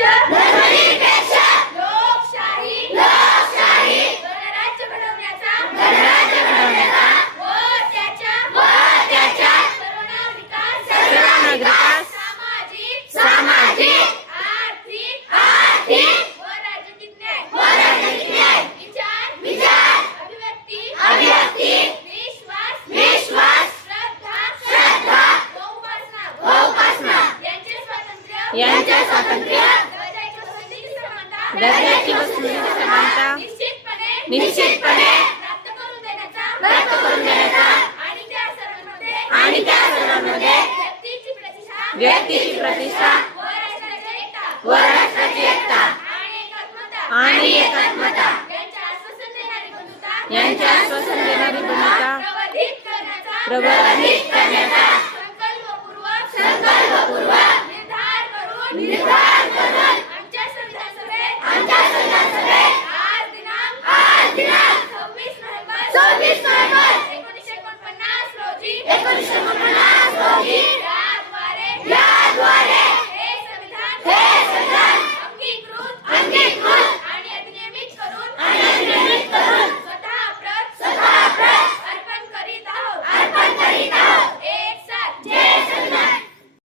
धर्मनिरपेक्ष लोकशाही गणराज्य घडवण्याचा व त्याच्या सर्व नागरिकांस सामाजिक आर्थिक व राजनीतिक न्याय विचार अभिव्यक्ती विश्वास श्रद्धा व उपासना यांचे स्वातंत्र्य दर्जाची व संधीची समानता निश्चितपणे प्राप्त करून देण्याचा आणि त्या सर्वांमध्ये व्यक्तीची प्रतिष्ठा व राष्ट्राची एकता आणि एकात्मता यांचे आश्वासन देणारी बंधुता प्रवर्धित करण्याचा संकल्पपूर्वक निर्धार